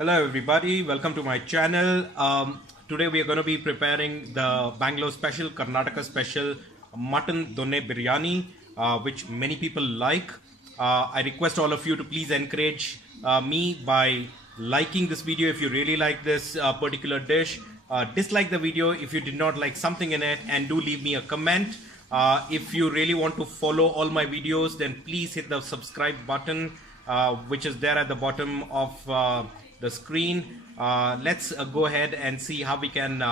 Hello everybody, welcome to my channel. Today we are going to be preparing the Bangalore special, Karnataka special mutton donne biryani, which many people like. I request all of you to please encourage me by liking this video if you really like this particular dish. Dislike the video if you did not like something in it, and do leave me a comment. If you really want to follow all my videos, then please hit the subscribe button, which is there at the bottom of the screen. Let's go ahead and see how we can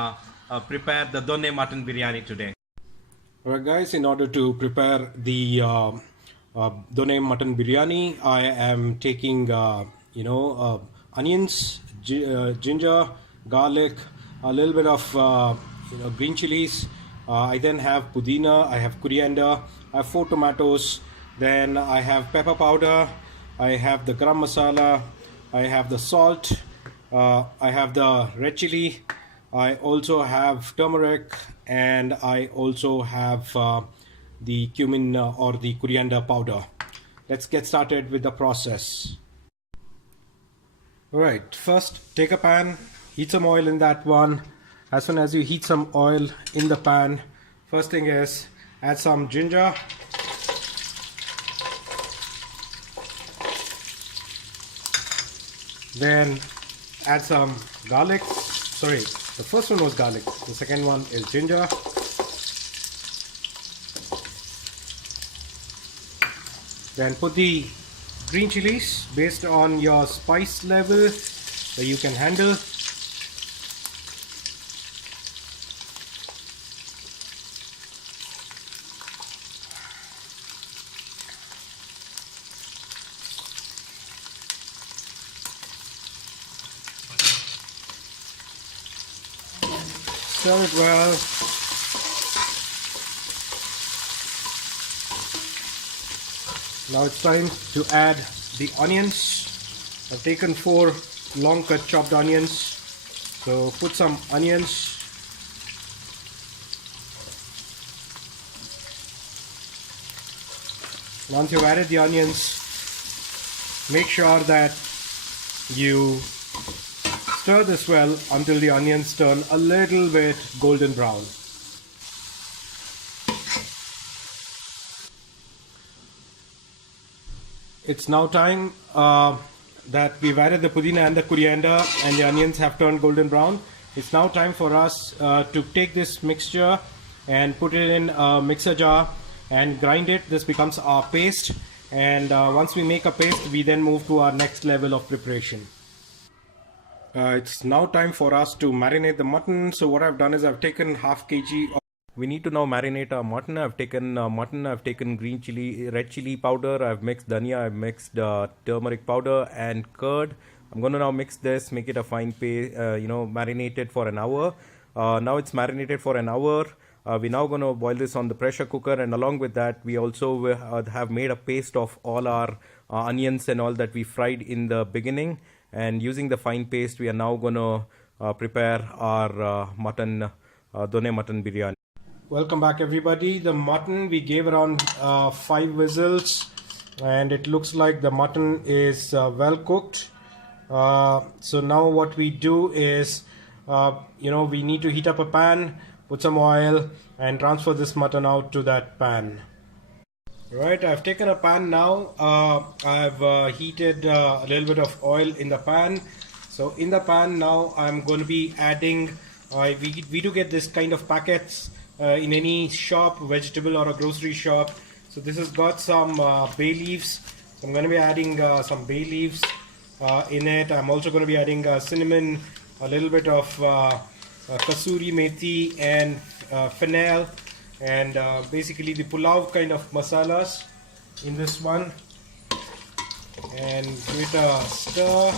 prepare the donne mutton biryani today. Alright guys, in order to prepare the donne mutton biryani, I am taking onions, ginger, garlic, a little bit of green chilies. I then have pudina, I have coriander, I have 4 tomatoes, then I have pepper powder, I have the garam masala, I have the salt, I have the red chili, I also have turmeric, and I also have the cumin or the coriander powder. Let's get started with the process. Alright, first take a pan, heat some oil in that one. As soon as you heat some oil in the pan, first thing is add some ginger, then add some garlic. Sorry, the first one was garlic, the second one is ginger. Then put the green chilies based on your spice level that you can handle. Stir it well. Now it's time to add the onions. I've taken 4 long cut chopped onions. So put some onions. Once you've added the onions, make sure that you stir this well until the onions turn a little bit golden brown. It's now time that we've added the pudina and the coriander and the onions have turned golden brown. It's now time for us to take this mixture and put it in a mixer jar and grind it. This becomes our paste, and once we make a paste, we then move to our next level of preparation. It's now time for us to marinate the mutton. So what I've done is I've taken half kg of... We need to now marinate our mutton. I've taken mutton, I've taken green chili, red chili powder, I've mixed dhania, I've mixed turmeric powder and curd. I'm going to now mix this, make it a fine paste, marinate it for an hour. Now it's marinated for an hour. We're now going to boil this on the pressure cooker, and along with that we also have made a paste of all our onions and all that we fried in the beginning. And using the fine paste, we are now going to prepare our mutton, donne mutton biryani. Welcome back everybody. The mutton, we gave around 5 whistles, and it looks like the mutton is well cooked. So now what we do is, we need to heat up a pan, put some oil, and transfer this mutton out to that pan. Right, I've taken a pan now. I've heated a little bit of oil in the pan. So in the pan now I'm going to be adding, we do get this kind of packets in any shop, vegetable or a grocery shop. So this has got some bay leaves. So I'm going to be adding some bay leaves in it. I'm also going to be adding cinnamon, a little bit of kasuri methi and fennel, and basically the pulao kind of masalas in this one, and give it a stir.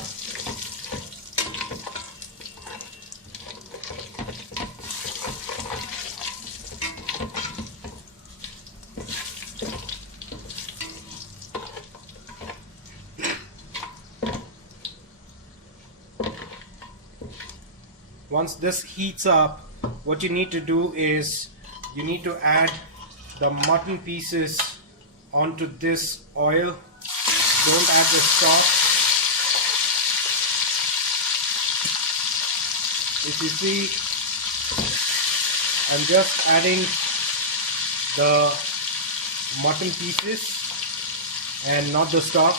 Once this heats up, what you need to do is you need to add the mutton pieces onto this oil. Don't add the stock. If you see, I'm just adding the mutton pieces and not the stock.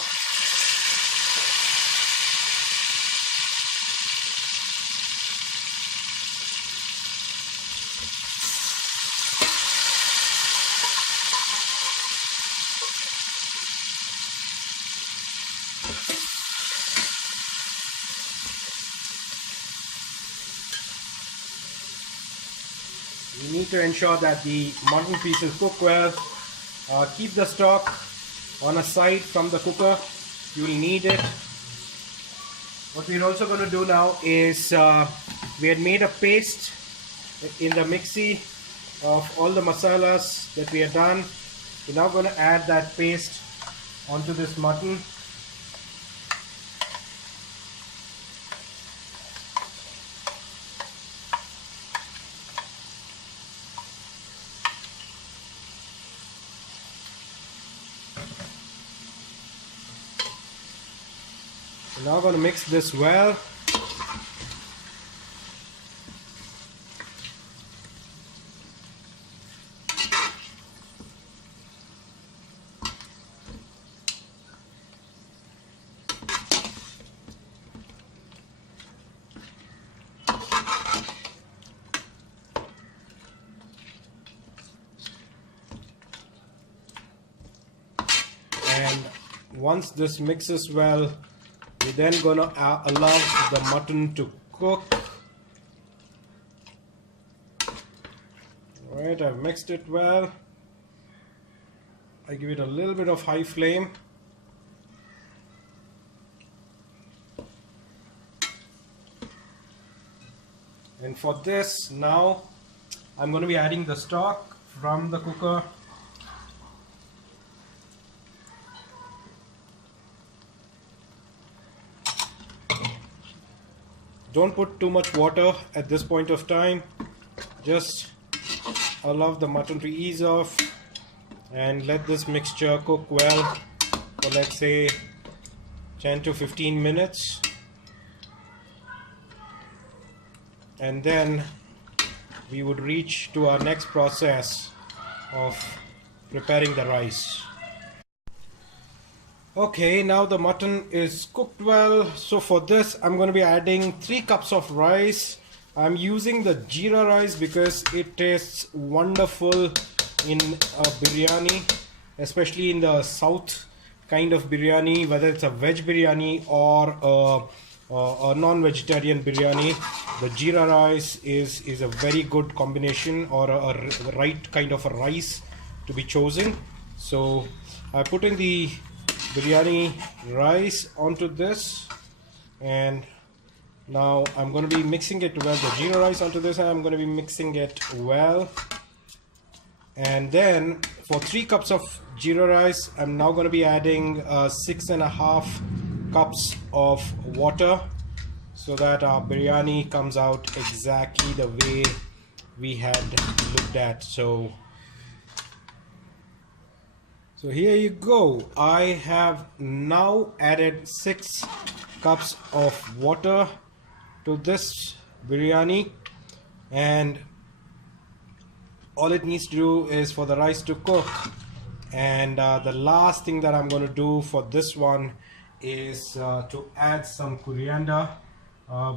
You need to ensure that the mutton pieces cook well. Keep the stock on a side from the cooker. You will need it. What we're also going to do now is we had made a paste in the mixie of all the masalas that we had done. We're now going to add that paste onto this mutton. We're now going to mix this well. And once this mixes well, we're then gonna allow the mutton to cook. Alright, I've mixed it well. I give it a little bit of high flame. And for this, now I'm going to be adding the stock from the cooker. Don't put too much water at this point of time. Just allow the mutton to ease off and let this mixture cook well for, let's say, 10 to 15 minutes. And then we would reach to our next process of preparing the rice. Okay, now the mutton is cooked well. So for this, I'm going to be adding 3 cups of rice. I'm using the jeera rice because it tastes wonderful in biryani, especially in the south kind of biryani, whether it's a veg biryani or a non-vegetarian biryani. The jeera rice is a very good combination, or a right kind of a rice to be chosen. So I put in the biryani rice onto this, and now I'm going to be mixing it well, the jeera rice onto this, and I'm going to be mixing it well. And then for 3 cups of jeera rice, I'm now going to be adding 6.5 cups of water, so that our biryani comes out exactly the way we had looked at. So here you go. I have now added 6 cups of water to this biryani, and all it needs to do is for the rice to cook. And the last thing that I'm going to do for this one is to add some coriander,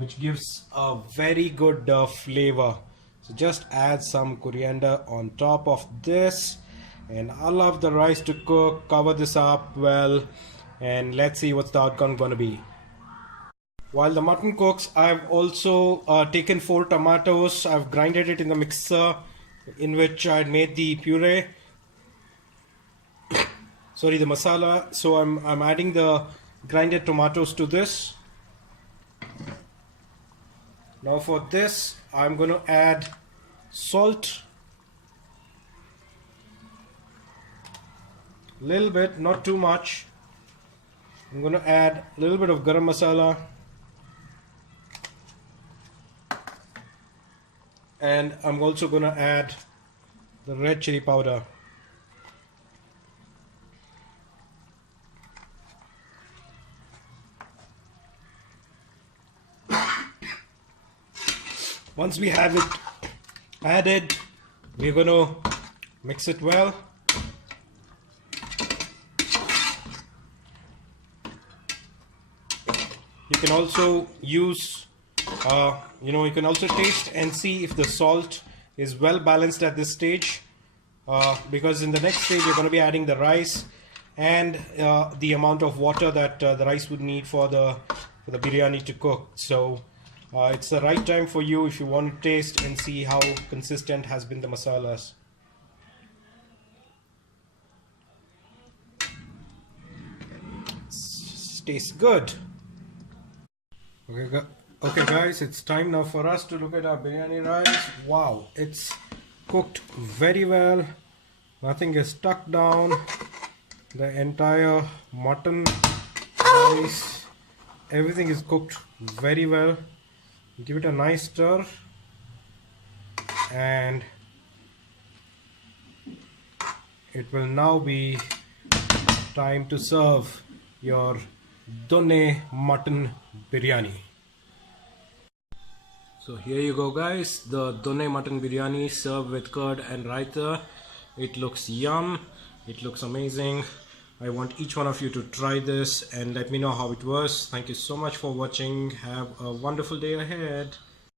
which gives a very good flavor. So just add some coriander on top of this, and allow the rice to cook. Cover this up well, and let's see what's the outcome going to be. While the mutton cooks, I've also taken 4 tomatoes. I've grinded it in the mixer in which I made the puree. Sorry, the masala. So I'm adding the grinded tomatoes to this. Now for this, I'm going to add salt, a little bit, not too much. I'm going to add a little bit of garam masala, and I'm also going to add the red chili powder. Once we have it added, we're going to mix it well. You can also use, you can also taste and see if the salt is well balanced at this stage, because in the next stage you're going to be adding the rice and the amount of water that the rice would need for the biryani to cook. So it's the right time for you if you want to taste and see how consistent has been the masalas. Tastes good. Okay guys, it's time now for us to look at our biryani rice. Wow, it's cooked very well. Nothing is stuck down. The entire mutton, rice, everything is cooked very well. Give it a nice stir and it will now be time to serve your Done mutton biryani. So here you go guys, the Done mutton biryani served with curd and raita. It looks yum, it looks amazing. I want each one of you to try this and let me know how it was. Thank you so much for watching. Have a wonderful day ahead.